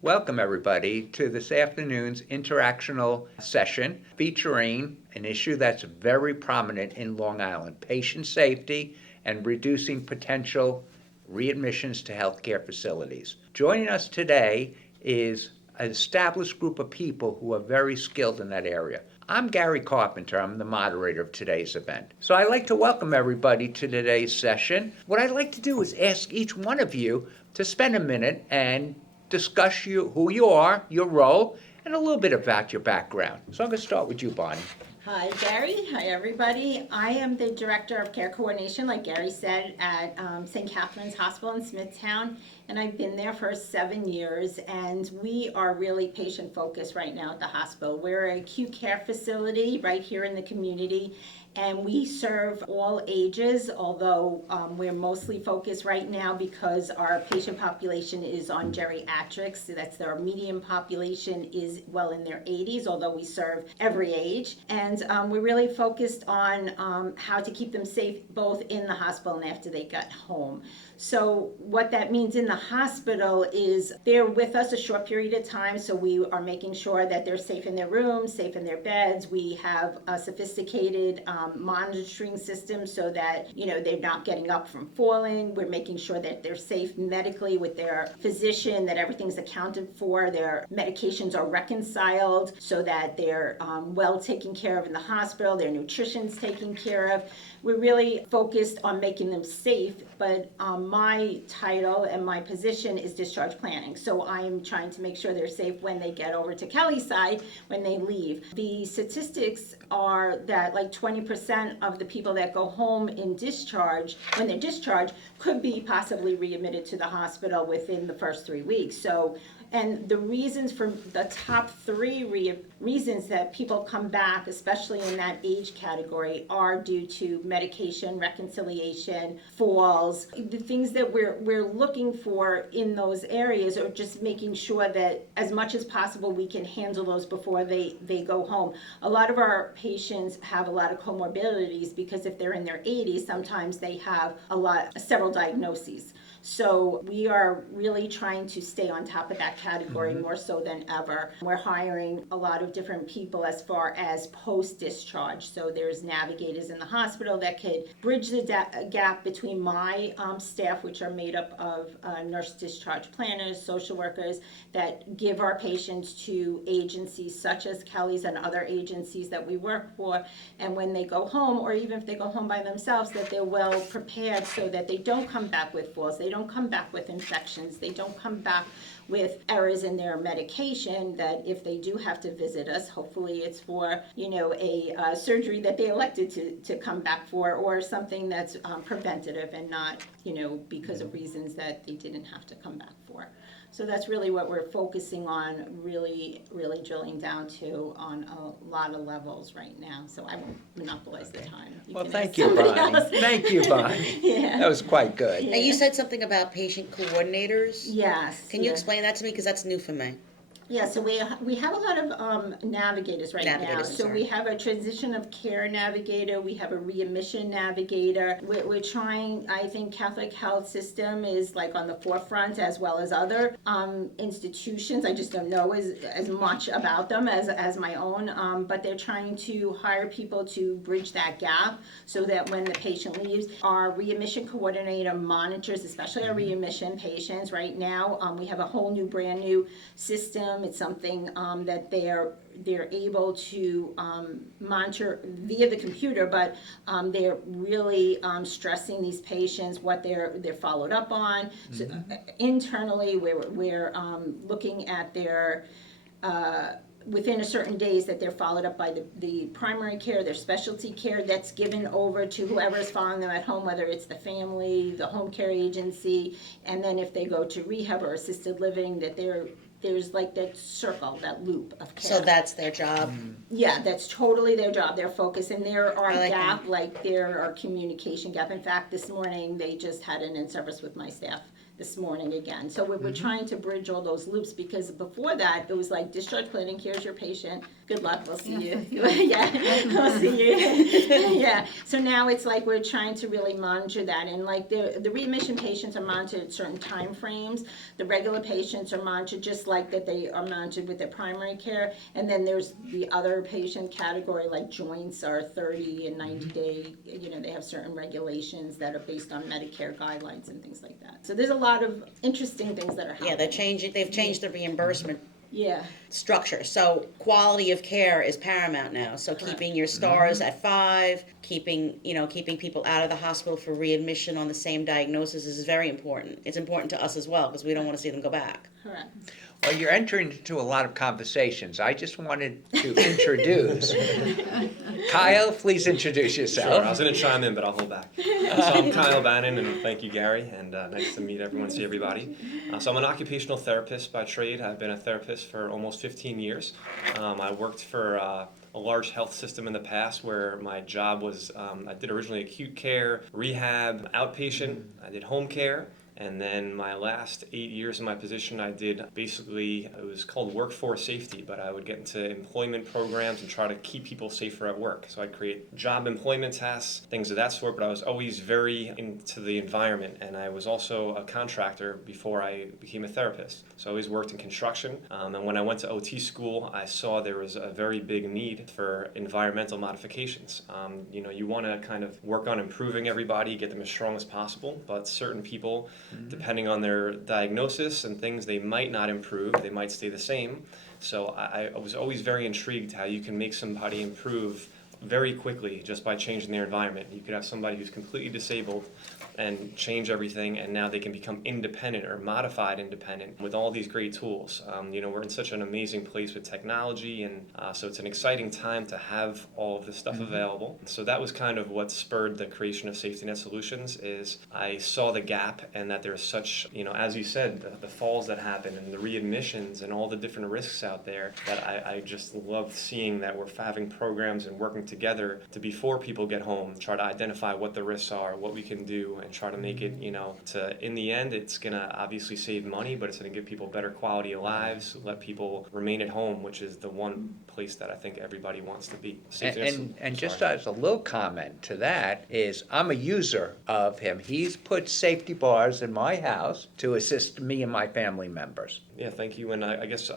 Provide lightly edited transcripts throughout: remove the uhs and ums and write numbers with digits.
Welcome, everybody, to this afternoon's interactional session featuring an issue that's very prominent in Long Island: patient safety and reducing potential readmissions to healthcare facilities. Joining us today is an established group of people who are very skilled in that area. I'm Gary Carpenter. I'm the moderator of today's event. So I'd like to welcome everybody to today's session. What I'd like to do is ask each one of you to spend a minute and discuss who you are, your role, and a little bit about your background. So I'm going to start with you, Bonnie. Hi, Gary. Hi, everybody. I am the Director of Care Coordination, like Gary said, at St. Catherine's Hospital in Smithtown, and I've been there for 7 years, and we are really patient-focused right now at the hospital. We're an acute care facility right here in the community, and we serve all ages, although we're mostly focused right now because our patient population is on geriatrics. So that's our median population is well in their 80s, although we serve every age. And we're really focused on how to keep them safe both in the hospital and after they get home. So what that means in the hospital is they're with us a short period of time, so we are making sure that they're safe in their rooms, safe in their beds. We have a sophisticated monitoring system so that, they're not getting up from falling. We're making sure that they're safe medically with their physician, that everything's accounted for, their medications are reconciled so that they're well taken care of in the hospital, their nutrition's taken care of. We're really focused on making them safe, but my title and my position is discharge planning. So I'm trying to make sure they're safe when they get over to Kelly's side, when they leave. The statistics are that like 20% of the people that go home in discharge, when they're discharged, could be possibly readmitted to the hospital within the first 3 weeks. And the reasons for the top three reasons that people come back, especially in that age category, are due to medication, reconciliation, falls. The things that we're looking for in those areas are just making sure that as much as possible we can handle those before they go home. A lot of our patients have a lot of comorbidities because if they're in their 80s, sometimes they have several diagnoses. So we are really trying to stay on top of that category more so than ever. We're hiring a lot of different people as far as post-discharge. So there's navigators in the hospital that could bridge the gap between my staff, which are made up of nurse discharge planners, social workers, that give our patients to agencies such as Kelly's and other agencies that we work for. And when they go home, or even if they go home by themselves, that they're well prepared so that they don't come back with falls. They don't come back with infections. They don't come back with errors in their medication, that if they do have to visit us, hopefully it's for, a surgery that they elected to come back for, or something that's preventative and not, because of reasons that they didn't have to come back for. So that's really what we're focusing on, really, really drilling down to on a lot of levels right now. So I won't monopolize the time. Well, thank you, Bonnie. Thank you, Bonnie. Yeah. That was quite good. And you said something about patient coordinators? Yes. Can you explain that to me? Because that's new for me. Yeah, so we have a lot of navigators right now. So we have a transition of care navigator, we have a readmission navigator. We're trying, I think Catholic Health System is like on the forefront as well as other institutions. I just don't know as much about them as my own, but they're trying to hire people to bridge that gap so that when the patient leaves, our readmission coordinator monitors, especially our readmission patients. Right now, we have a whole new, brand new system. It's something that they're able to monitor via the computer, but they're really stressing these patients what they're followed up on. So, internally, we're looking at their within a certain days that they're followed up by the primary care, their specialty care that's given over to whoever's following them at home, whether it's the family, the home care agency, and then if they go to rehab or assisted living, that there's like that circle, that loop of care. So that's their job? Yeah, that's totally their job, their focus, and there are there are communication gap. In fact, this morning, they just had an in-service with my staff this morning again. So we're trying to bridge all those loops, because before that, it was like discharge planning, here's your patient, Good luck, we'll see you. Yeah, we'll see you. Yeah, so now it's like we're trying to really monitor that, and like the readmission patients are monitored at certain time frames. The regular patients are monitored just like that they are monitored with their primary care, and then there's the other patient category, like joints are 30 and 90 day, they have certain regulations that are based on Medicare guidelines and things like that. So there's a lot of interesting things that are happening. Yeah, they've changed the reimbursement Yeah. structure. So quality of care is paramount now. So keeping your stars at 5, keeping people out of the hospital for readmission on the same diagnosis is very important. It's important to us as well because we don't want to see them go back. Correct. Well, you're entering into a lot of conversations. I just wanted to introduce. Kyle, please introduce Sure, I yourself. was going to chime in, but I'll hold back. So I'm Kyle Bannon, and thank you, Gary, and nice to meet everyone, see everybody. So I'm an occupational therapist by trade. I've been a therapist for almost 15 years. I worked for a large health system in the past where my job was, I did originally acute care, rehab, outpatient, I did home care. And then my last 8 years in my position, I did basically, it was called workforce safety, but I would get into employment programs and try to keep people safer at work. So I'd create job employment tasks, things of that sort, but I was always very into the environment. And I was also a contractor before I became a therapist. So I always worked in construction. And when I went to OT school, I saw there was a very big need for environmental modifications. You want to kind of work on improving everybody, get them as strong as possible, but certain people, depending on their diagnosis and things, they might not improve, they might stay the same. So I was always very intrigued how you can make somebody improve very quickly just by changing their environment. You could have somebody who's completely disabled and change everything, and now they can become independent or modified independent with all these great tools. We're in such an amazing place with technology, and so it's an exciting time to have all of this stuff available. So that was kind of what spurred the creation of Safety Net Solutions. Is I saw the gap, and that there's such, as you said, the falls that happen and the readmissions and all the different risks out there, that I just love seeing that we're having programs and working together to, before people get home, try to identify what the risks are, what we can do, and try to make it, in the end, it's going to obviously save money, but it's going to give people better quality of lives, let people remain at home, which is the one place that I think everybody wants to be. And just as a little comment to that is, I'm a user of him. He's put safety bars in my house to assist me and my family members. Yeah, thank you. And I guess, should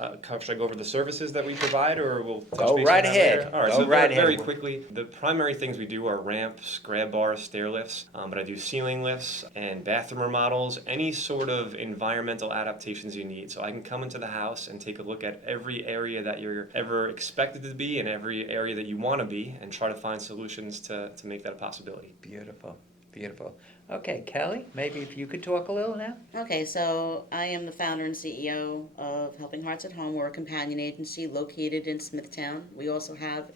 I go over the services that we provide, or we'll touch Go base right on that ahead. later? All right, Go so right very ahead. quickly, the primary things we do are ramps, grab bars, stair lifts, but I do ceiling lifts and bathroom remodels, any sort of environmental adaptations you need. So I can come into the house and take a look at every area that you're ever expected to be and every area that you want to be, and try to find solutions to make that a possibility. Beautiful, beautiful. Okay, Kelly, maybe if you could talk a little now? Okay, so I am the founder and CEO of Helping Hearts at Home. We're a companion agency located in Smithtown. We also have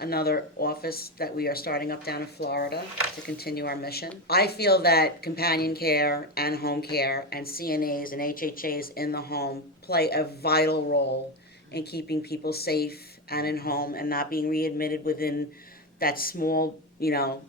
another office that we are starting up down in Florida to continue our mission. I feel that companion care and home care and CNAs and HHAs in the home play a vital role in keeping people safe and in home and not being readmitted within that small,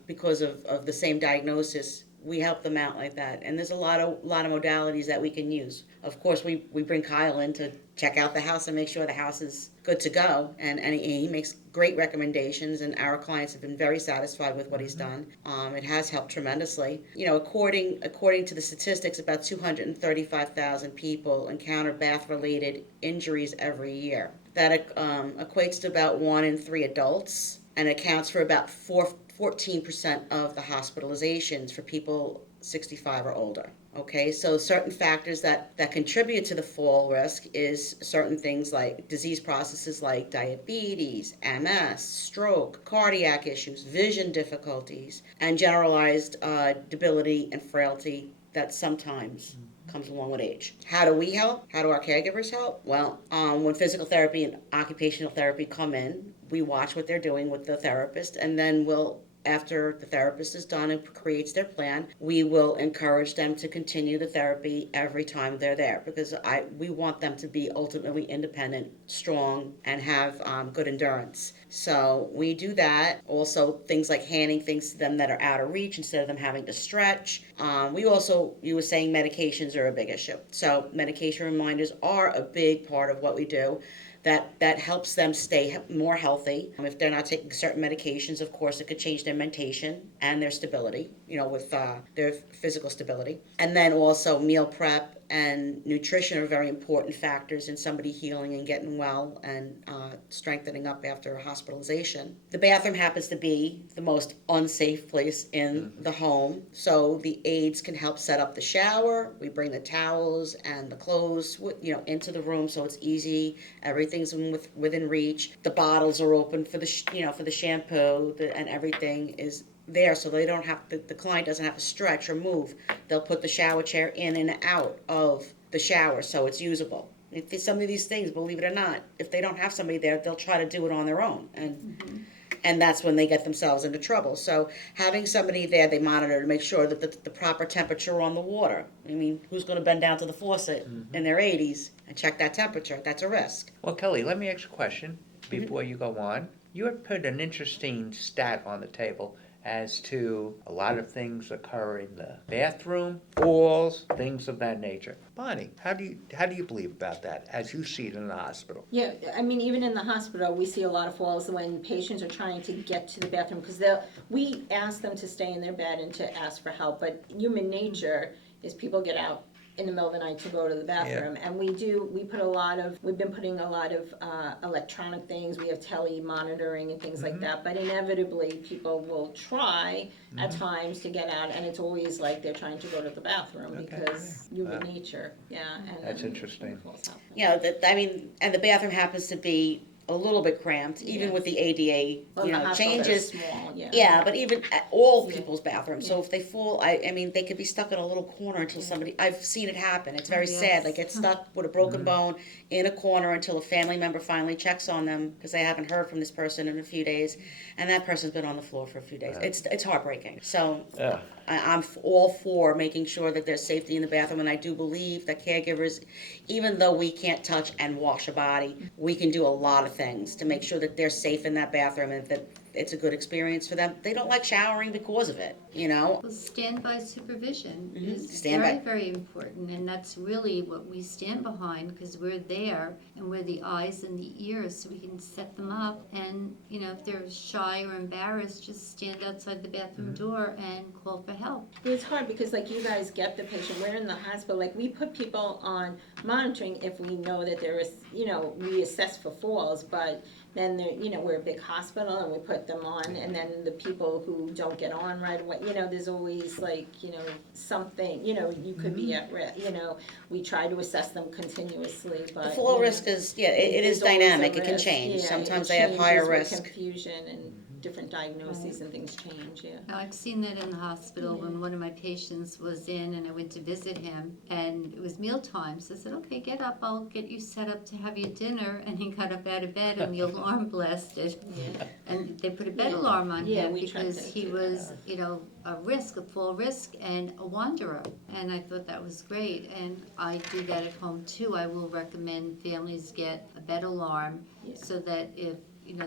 because of the same diagnosis. We help them out like that, and there's a lot of modalities that we can use. Of course, we bring Kyle in to check out the house and make sure the house is good to go, and he makes great recommendations, and our clients have been very satisfied with what he's done. It has helped tremendously. According to the statistics, about 235,000 people encounter bath-related injuries every year. That equates to about 1 in 3 adults, and accounts for about 14% of the hospitalizations for people 65 or older. Okay, so certain factors that contribute to the fall risk is certain things like disease processes like diabetes, MS, stroke, cardiac issues, vision difficulties, and generalized debility and frailty that sometimes comes along with age. How do we help? How do our caregivers help? Well, when physical therapy and occupational therapy come in, we watch what they're doing with the therapist, and then after the therapist is done and creates their plan, we will encourage them to continue the therapy every time they're there, because we want them to be ultimately independent, strong, and have good endurance. So we do that. Also, things like handing things to them that are out of reach instead of them having to stretch. You were saying medications are a big issue. So medication reminders are a big part of what we do. that helps them stay more healthy. If they're not taking certain medications, of course, it could change their mentation and their stability, with their physical stability. And then also meal prep and nutrition are very important factors in somebody healing and getting well and strengthening up after a hospitalization. The bathroom happens to be the most unsafe place in the home, so the aides can help set up the shower. We bring the towels and the clothes, into the room so it's easy. Everything's within reach. The bottles are open for the for the shampoo, and everything is there, so they don't have the client doesn't have to stretch or move. They'll put the shower chair in and out of the shower so it's usable. If some of these things, believe it or not, if they don't have somebody there, they'll try to do it on their own, and that's when they get themselves into trouble. So having somebody there, they monitor to make sure that the proper temperature on the water. I mean, who's going to bend down to the faucet in their 80s and check that temperature? That's a risk. Well, Kelly, let me ask you a question before you go on. You have put an interesting stat on the table as to a lot of things occur in the bathroom, falls, things of that nature. Bonnie, how do you believe about that as you see it in the hospital? Yeah, I mean, even in the hospital, we see a lot of falls when patients are trying to get to the bathroom, because we ask them to stay in their bed and to ask for help, but human nature is people get out in the middle of the night to go to the bathroom. And we've been putting a lot of electronic things, we have tele monitoring and things like that, but inevitably people will try at times to get out, and it's always like they're trying to go to the bathroom because human nature, and That's then interesting. falls happen. And the bathroom happens to be a little bit cramped, even with the ADA, Well, in the hospital, they're changes. small, Yeah, but even at all people's bathrooms, so if they fall, I mean, they could be stuck in a little corner until somebody, I've seen it happen, it's very sad, they get stuck with a broken bone in a corner until a family member finally checks on them, because they haven't heard from this person in a few days, and that person's been on the floor for a few days. It's heartbreaking, so I'm all for making sure that there's safety in the bathroom, and I do believe that caregivers, even though we can't touch and wash a body, we can do a lot of things to make sure that they're safe in that bathroom and that it's a good experience for them. They don't like showering because of it, Well, standby supervision is Standby. very, very important, and that's really what we stand behind, because we're there and we're the eyes and the ears, so we can set them up. And if they're shy or embarrassed, just stand outside the bathroom door and call for help. It's hard because you guys get the patient, we're in the hospital, we put people on monitoring if we know that there is, we assess for falls, but then we're a big hospital and we put them on, and then the people who don't get on right away, there's always something, you could be at risk, we try to assess them continuously, but. The fall risk is, it is there's always a dynamic, it can risk. change, Yeah, sometimes it they have higher changes with risk. confusion and different diagnoses and things change, Now, I've seen that in the hospital when one of my patients was in and I went to visit him, and it was mealtime, so I said, okay, get up, I'll get you set up to have your dinner, and he got up out of bed and the alarm blasted. And they put a bed alarm on Yeah, him we tried because to he do was, a fall risk and a wanderer. And I thought that was great, and I do that at home too. I will recommend families get a bed alarm so that if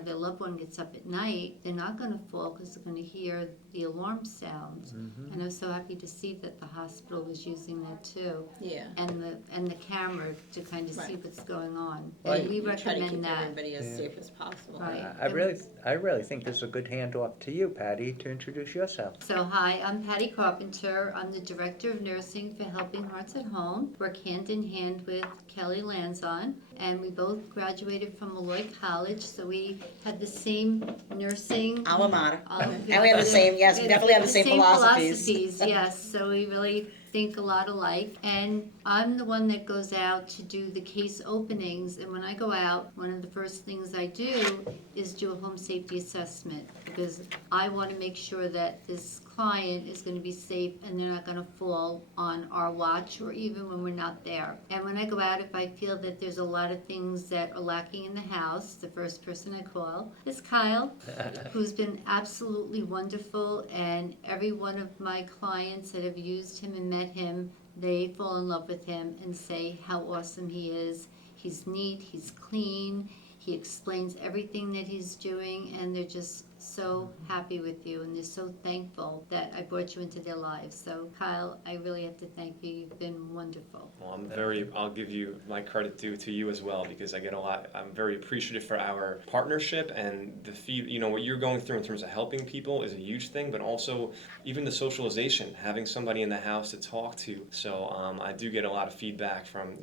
their loved one gets up at night, they're not going to fall because they're going to hear the alarm sound. And I was so happy to see that the hospital was using that too. Yeah. And the camera to kind of see what's going on. Well, And we You try to recommend keep that. everybody as safe as possible. Right. I really think this is a good handoff to you, Patty, to introduce yourself. So hi, I'm Patty Carpenter. I'm the Director of Nursing for Helping Hearts at Home. Work hand in hand with Kelly Lanzon, and we both graduated from Malloy College, so we had the same nursing. Alma mater. And we have the same, yes, we definitely have the same philosophies. Yes, so we really think a lot alike. And I'm the one that goes out to do the case openings, and when I go out, one of the first things I do is do a home safety assessment, because I want to make sure that this client is going to be safe and they're not going to fall on our watch or even when we're not there. And when I go out, if I feel that there's a lot of things that are lacking in the house, the first person I call is Kyle, who's been absolutely wonderful, and every one of my clients that have used him and met him, they fall in love with him and say how awesome he is. He's neat, he's clean, he explains everything that he's doing, and they're just so happy with you, and they're so thankful that I brought you into their lives. So Kyle, I really have to thank you. You've been wonderful. Well, I'll give you my credit due to you as well, because I get a lot, I'm very appreciative for our partnership, and what you're going through in terms of helping people is a huge thing, but also even the socialization, having somebody in the house to talk to. So I do get a lot of feedback from,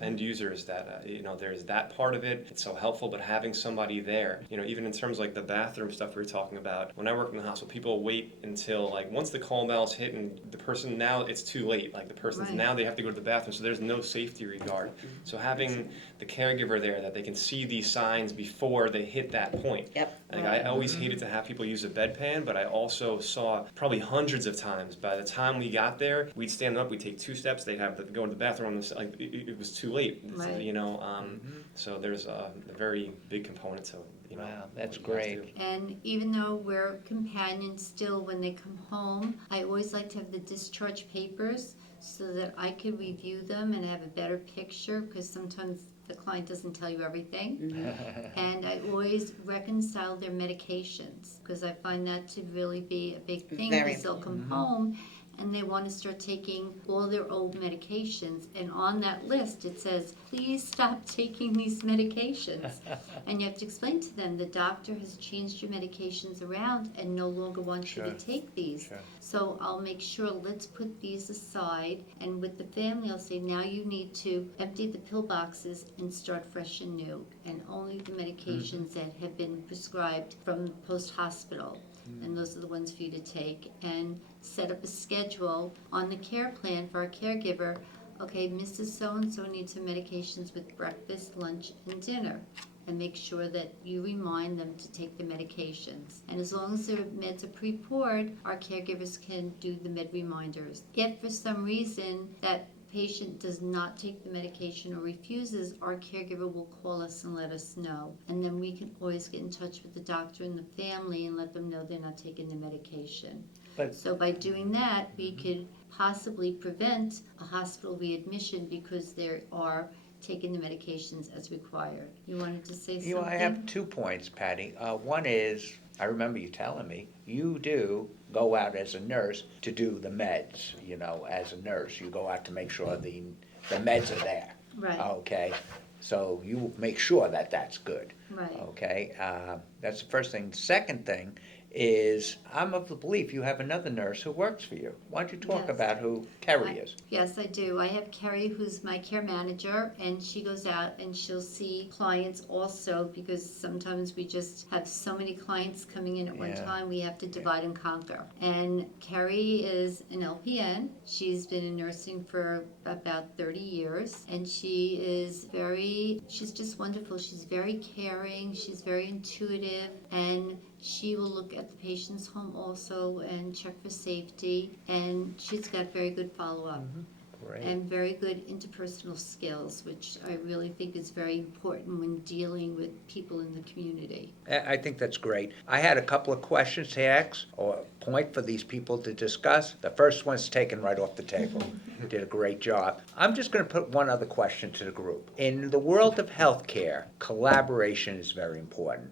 end users that, there's that part of it. It's so helpful, but having somebody there, even in terms of like the bathroom stuff we were talking about, when I work in the hospital, people wait until like once the call bell's hit and the person, now it's too late. Like the person's Right. now they have to go to the bathroom, so there's no safety regard. So having the caregiver there that they can see these signs before they hit that point. Yep. Like I always hated to have people use a bedpan, but I also saw probably hundreds of times by the time we got there, we'd stand up, we'd take 2 steps, they'd have to go to the bathroom on the like it was too late. Right. So there's a very big component to Wow, that's what you guys great. do. And even though we're companions still, when they come home, I always like to have the discharge papers so that I could review them and have a better picture, because sometimes the client doesn't tell you everything. And I always reconcile their medications, because I find that to really be a big thing, Very because they'll come home and they want to start taking all their old medications, and on that list it says, please stop taking these medications. And you have to explain to them, the doctor has changed your medications around and no longer wants you to take these. Sure. So I'll make sure, let's put these aside, and with the family I'll say, now you need to empty the pill boxes and start fresh and new, and only the medications that have been prescribed from post-hospital, and those are the ones for you to take, and set up a schedule on the care plan for our caregiver. Okay, Mrs. So-and-so needs her medications with breakfast, lunch, and dinner. And make sure that you remind them to take the medications. And as long as their meds are pre-poured, our caregivers can do the med reminders. If for some reason that patient does not take the medication or refuses, our caregiver will call us and let us know. And then we can always get in touch with the doctor and the family and let them know they're not taking the medication. But- So by doing that, we could possibly prevent a hospital readmission, because they are taking the medications as required. You wanted to say something? I have 2 points, Patty. One is, I remember you telling me, you do go out as a nurse to do the meds, as a nurse. You go out to make sure the meds are there. Right. Okay, so you make sure that that's good. Right. Okay, that's the first thing. Second thing is, I'm of the belief you have another nurse who works for you. Why don't you talk Yes. about who Kerry is? Yes, I do. I have Carrie, who's my care manager, and she goes out and she'll see clients also, because sometimes we just have so many clients coming in at one Yeah. time, we have to divide and conquer. And Carrie is an LPN. She's been in nursing for about 30 years, and she's just wonderful. She's very caring, she's very intuitive, and she will look at the patient's home also and check for safety, and she's got very good follow-up Great. and very good interpersonal skills, which I really think is very important when dealing with people in the community. I think that's great. I had a couple of questions to ask, or point for these people to discuss. The first one's taken right off the table. You did a great job. I'm just going to put one other question to the group. In the world of healthcare, collaboration is very important.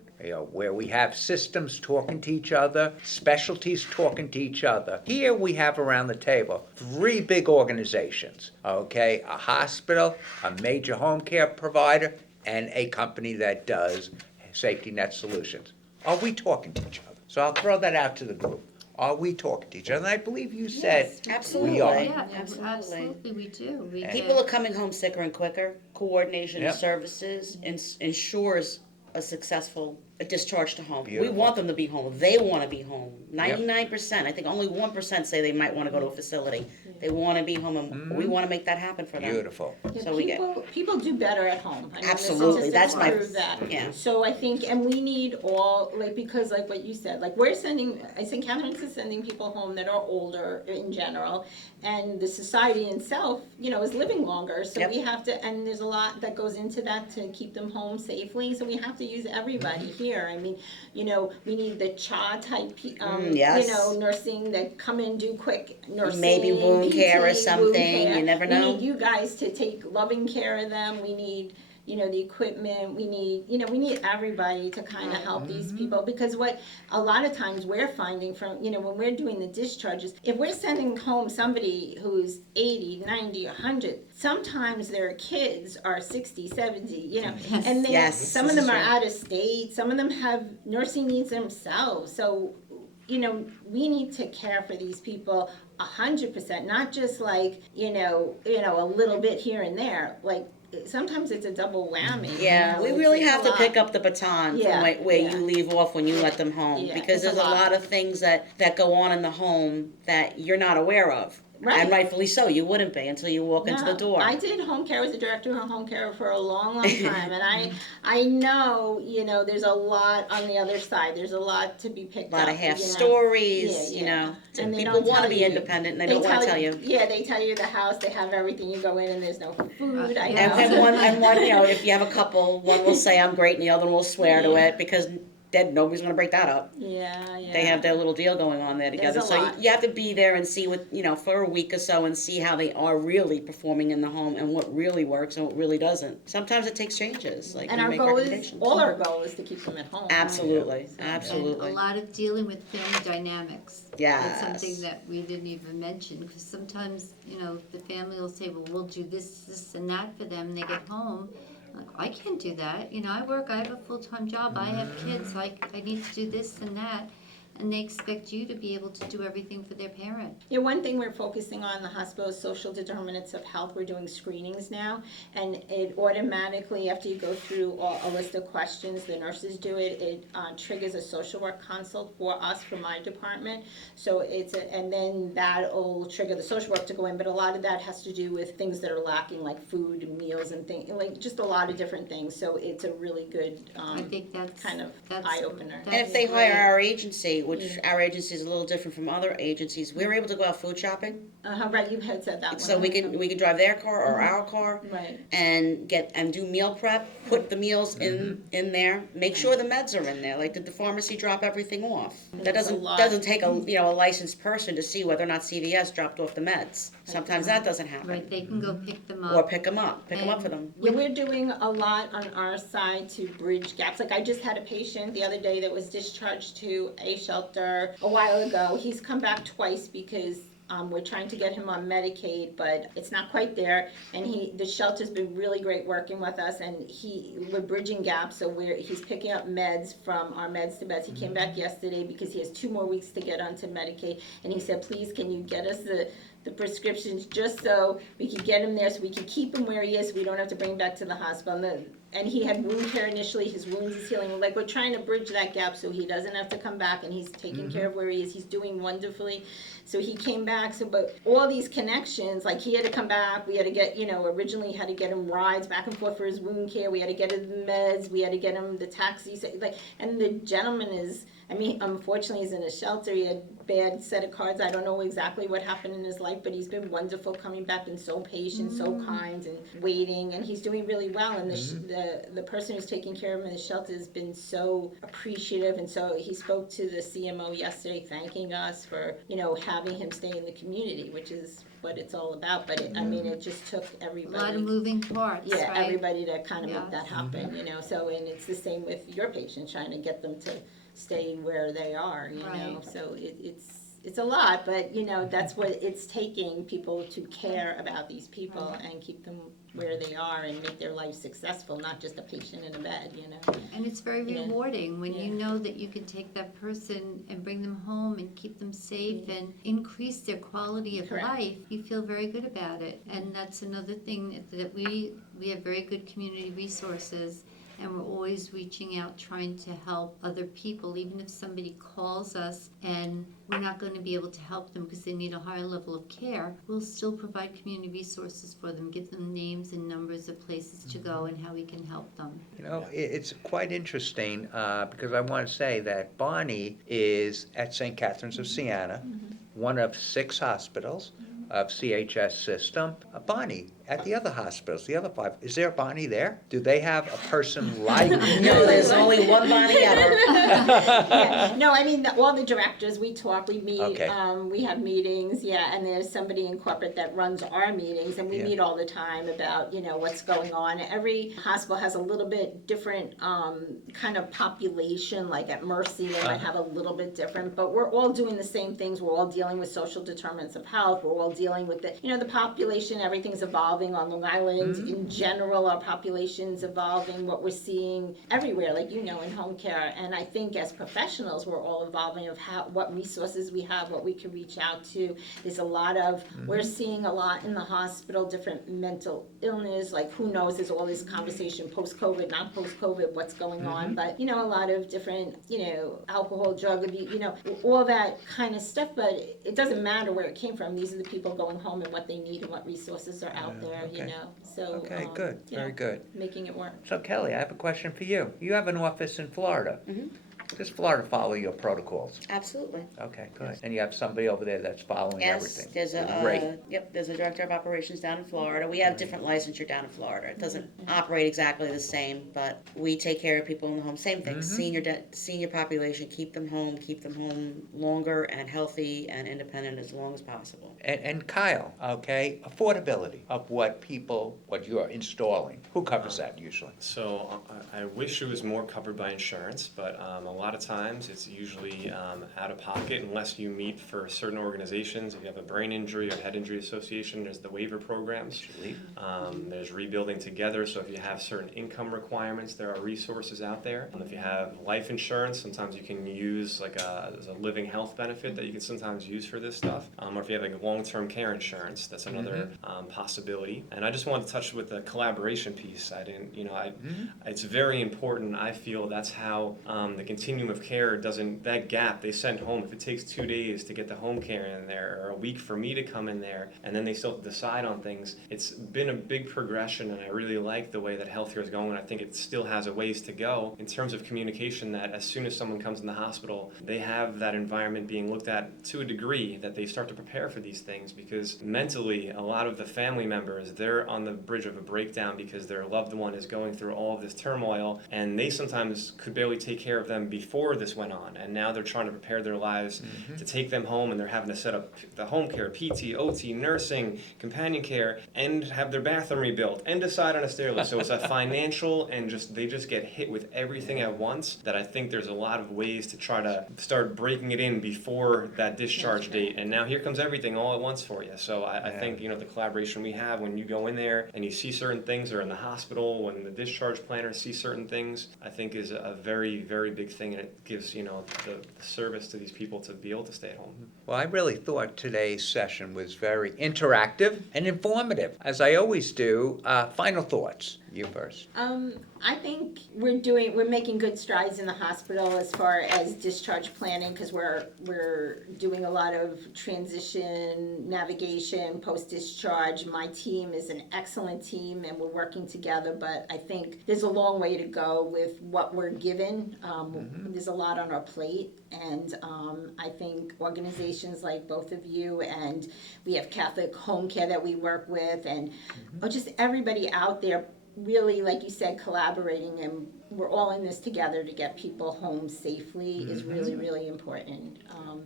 Where we have systems talking to each other, specialties talking to each other. Here we have around the table 3 big organizations, okay? A hospital, a major home care provider, and a company that does safety net solutions. Are we talking to each other? So I'll throw that out to the group. Are we talking to each other? And I believe you said Absolutely. we are. Yeah, Absolutely. absolutely, we do. We People do. are coming home sicker and quicker. Coordination Yep. of services ensures a successful discharge to home. Beautiful. We want them to be home. They want to be home. 99%. I think only 1% say they might want to go to a facility. They want to be home, and we want to make that happen for them. Beautiful. Yeah, So we get- people do better at home. I mean, the Absolutely, that's my- statistics prove that. yeah. So I think, and we need all, because like what you said, like I think Catherine's is sending people home that are older in general, and the society itself, is living longer. So Yep. we have to, and there's a lot that goes into that to keep them home safely. So we have to use everybody here. I mean, we need the CHA type, yes. nursing that come in, do quick nursing. Maybe wound care or PT, wound something, care. you never We know. need you guys to take loving care of them. We need, the equipment, we need everybody to kind of help these people, because what a lot of times we're finding from, when we're doing the discharges, if we're sending home somebody who's 80, 90, 100, sometimes their kids are 60, 70, Yes. and Yes, some of this them is are true. out of state, some of them have nursing needs themselves, so we need to care for these people 100%, not just like, a little bit here and there. Like, sometimes it's a double whammy. Yeah, we really have to pick up the baton Yeah, from where yeah. you leave off when you let them home, Yeah, because it's a there's a lot. lot of things that go on in the home that you're not aware of. Right. And rightfully so, you wouldn't be until you walk into the No, door. I did home care, I was a director of home care for a long, long time, and I know, there's a lot on the other side. There's a lot to be picked A up. lot of half you know. stories, Yeah. And they people don't want to tell be you. independent and they don't want to tell you. Yeah, they tell you the house, they have everything. You go in and there's no food. I know. And one, if you have a couple, one will say I'm great and the other one will swear to it, because nobody's going to break that up. Yeah. They have their little deal going on there together. There's a So lot. you have to be there and see what, for a week or so, and see how they are really performing in the home and what really works and what really doesn't. Sometimes it takes changes, like And we our make goal is, recommendations. all our goal is to keep them at home. Absolutely, So- And a absolutely. lot of dealing with family dynamics. Yes. That's something that we didn't even mention, because sometimes, the family will say, well, we'll do this, and that for them, and they get home. Like, I can't do that. I work, I have a full-time job, I have kids, I need to do this and that. And they expect you to be able to do everything for their parent. Yeah, one thing we're focusing on in the hospital is social determinants of health. We're doing screenings now, and it automatically, after you go through a list of questions, the nurses do it, it triggers a social work consult for us, for my department. So and then that'll trigger the social work to go in, but a lot of that has to do with things that are lacking, like food and meals and things, like just a lot of different things. So it's a really good I think that's kind of that's- eye-opener. And if that's they hire great. our agency, which our agency is a little different from other agencies, we're able to go out food shopping. Right, you had said that one. So we can drive their car or our car Right. and do meal prep, put the meals in there, make sure the meds are in there. Like, did the pharmacy drop everything off? That It's a lot. doesn't take a licensed person to see whether or not CVS dropped off the meds. Sometimes that doesn't happen. Right, they can go pick them Or up. pick them up for them. Yeah, we're doing a lot on our side to bridge gaps. Like, I just had a patient the other day that was discharged to a shelter a while ago. He's come back twice because we're trying to get him on Medicaid, but it's not quite there. And the shelter's been really great working with us, and we're bridging gaps. So he's picking up meds from our meds to beds. He came back yesterday because he has 2 more weeks to get onto Medicaid, and he said, please, can you get us the prescriptions just so we could get him there, so we could keep him where he is, so we don't have to bring him back to the hospital. And he had wound care initially, his wounds is healing. Like, we're trying to bridge that gap so he doesn't have to come back, and he's taking care of where he is. He's doing wonderfully. So he came back, but all these connections, like, he had to come back, we had to get, originally had to get him rides back and forth for his wound care, we had to get him the meds, we had to get him the taxis, and the gentleman unfortunately he's in a shelter, he had bad set of cards, I don't know exactly what happened in his life, but he's been wonderful coming back and so patient, so kind, and waiting, and he's doing really well, and the person who's taking care of him in the shelter has been so appreciative, and so he spoke to the CMO yesterday thanking us for, having him stay in the community, which is what it's all about, but it just took A everybody. lot of moving parts, Yeah, right? everybody to kind of Yeah. make that happen, so, and it's the same with your patients, trying to get them to stay where they are, Right. so it's a lot, but, that's what it's taking, people to care about these people and keep them where they are and make their life successful, not just a patient in a bed, And it's very Yeah. rewarding when you Yeah. know that you can take that person and bring them home and keep them safe and increase their quality of Correct. life. You feel very good about it. And that's another thing that we have very good community resources, and we're always reaching out, trying to help other people. Even if somebody calls us and we're not going to be able to help them because they need a higher level of care, we'll still provide community resources for them, give them names and numbers of places to go and how we can help them. It's quite interesting because I want to say that Bonnie is at St. Catherine's of Siena, one of 6 hospitals of CHS system. Bonnie, at the other hospitals, the other 5, is there a Bonnie there? Do they have a person like No, you? there's only one body ever. Yeah. No, I mean, all the directors, we talk, we meet, Okay. we have meetings, yeah, and there's somebody in corporate that runs our meetings, and we Yeah. meet all the time about, what's going on. Every hospital has a little bit different, kind of population, like at Mercy, they might have a little bit different, but we're all doing the same things, we're all dealing with social determinants of health, we're all dealing with the population, everything's evolving on Long Island, in general, our population's evolving, what we're seeing everywhere, like in home care, and I think as professionals, we're all evolving of what resources we have, what we can reach out to. There's a lot of, we're seeing a lot in the hospital, different mental illness, like who knows, there's all this conversation post-COVID, not post-COVID, what's going on, but, a lot of different, alcohol, drug abuse, all that kind of stuff, but it doesn't matter where it came from. These are the people going home and what they need and what resources are out there, okay. so. Okay, good, very good. Making it work. So Kelly, I have a question for you. You have an office in Florida. Does Florida follow your protocols? Absolutely. Okay, good. And you have somebody over there that's following Yes, everything? there's Great. there's a director of operations down in Florida. We have different licensure down in Florida. It doesn't operate exactly the same, but we take care of people in the home. Same thing, senior population, keep them home longer and healthy and independent as long as possible. And Kyle, okay, affordability of what you're installing. Who covers that usually? So I wish it was more covered by insurance, but a lot of times it's usually out of pocket unless you meet for certain organizations. If you have a brain injury or head injury association, there's the waiver programs. There's Rebuilding Together, so if you have certain income requirements, there are resources out there. If you have life insurance, sometimes you can use there's a living health benefit that you can sometimes use for this stuff. Or if you have long-term care insurance, that's another possibility. And I just want to touch with the collaboration piece. It's very important. I feel that's how the continuum of care that gap they send home. If it takes 2 days to get the home care in there, or a week for me to come in there, and then they still have to decide on things, it's been a big progression, and I really like the way that healthcare is going. I think it still has a ways to go in terms of communication, that as soon as someone comes in the hospital, they have that environment being looked at to a degree that they start to prepare for these things, because mentally, a lot of the family members, they're on the bridge of a breakdown because their loved one is going through all of this turmoil, and they sometimes could barely take care of them before this went on, and now they're trying to prepare their lives to take them home, and they're having to set up the home care, PT, OT, nursing, companion care, and have their bathroom rebuilt, and decide on a stair lift. So it's a financial, and they just get hit with everything at once, that I think there's a lot of ways to try to start breaking it in before that discharge date, and now here comes everything all at once for you. So I think, the collaboration we have when you go in there and you see certain things, or in the hospital when the discharge planner sees certain things, I think is a very, very big thing, and it gives, the service to these people to be able to stay at home. Well, I really thought today's session was very interactive and informative, as I always do. Final thoughts. You first. I think we're making good strides in the hospital as far as discharge planning, because we're doing a lot of transition, navigation, post-discharge. My team is an excellent team, and we're working together, but I think there's a long way to go with what we're given. There's a lot on our plate, and I think organizations like both of you, and we have Catholic Home Care that we work with, and just everybody out there, really, like you said, collaborating, and we're all in this together to get people home safely is really, really important,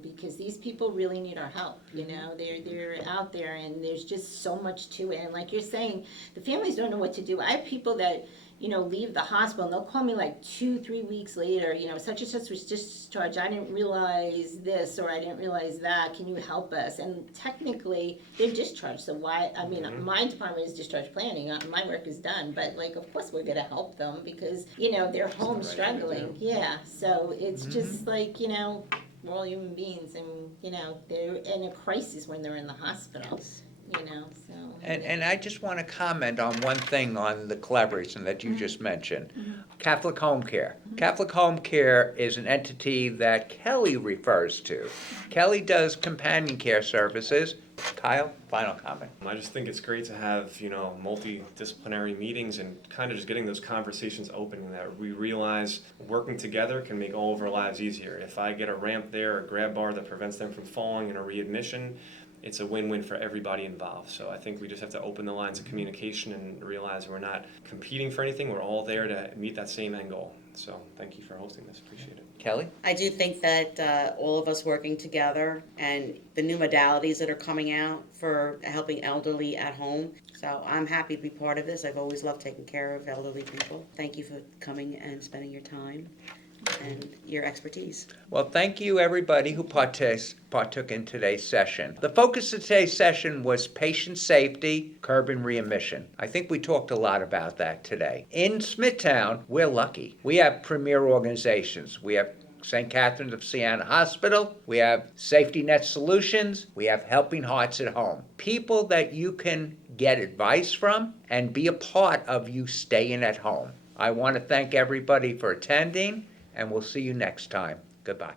because these people really need our help. They're out there, and there's just so much to it. And like you're saying, the families don't know what to do. I have people that leave the hospital, and they'll call me like 2-3 weeks later, such and such was discharged, I didn't realize this, or I didn't realize that, can you help us? And technically, they're discharged, so why, my department is discharge planning, my work is done, but of course we're gonna help them, because, they're home struggling, so it's just we're all human beings, and, they're in a crisis when they're in the hospital, so. And I just want to comment on one thing on the collaboration that you just mentioned. Catholic Home Care. Catholic Home Care is an entity that Kelly refers to. Kelly does companion care services. Kyle, final comment. I just think it's great to have, multidisciplinary meetings and kind of just getting those conversations open, and that we realize working together can make all of our lives easier. If I get a ramp there, a grab bar that prevents them from falling in a readmission, it's a win-win for everybody involved. So I think we just have to open the lines of communication and realize we're not competing for anything. We're all there to meet that same end goal. So thank you for hosting this. Appreciate it. Kelly? I do think that all of us working together and the new modalities that are coming out for helping elderly at home. So I'm happy to be part of this. I've always loved taking care of elderly people. Thank you for coming and spending your time and your expertise. Well, thank you, everybody who partook in today's session. The focus of today's session was patient safety, curbing readmission. I think we talked a lot about that today. In Smithtown, we're lucky. We have premier organizations. We have St. Catherine's of Siena Hospital. We have Safety Net Solutions. We have Helping Hearts at Home. People that you can get advice from and be a part of you staying at home. I want to thank everybody for attending, and we'll see you next time. Goodbye.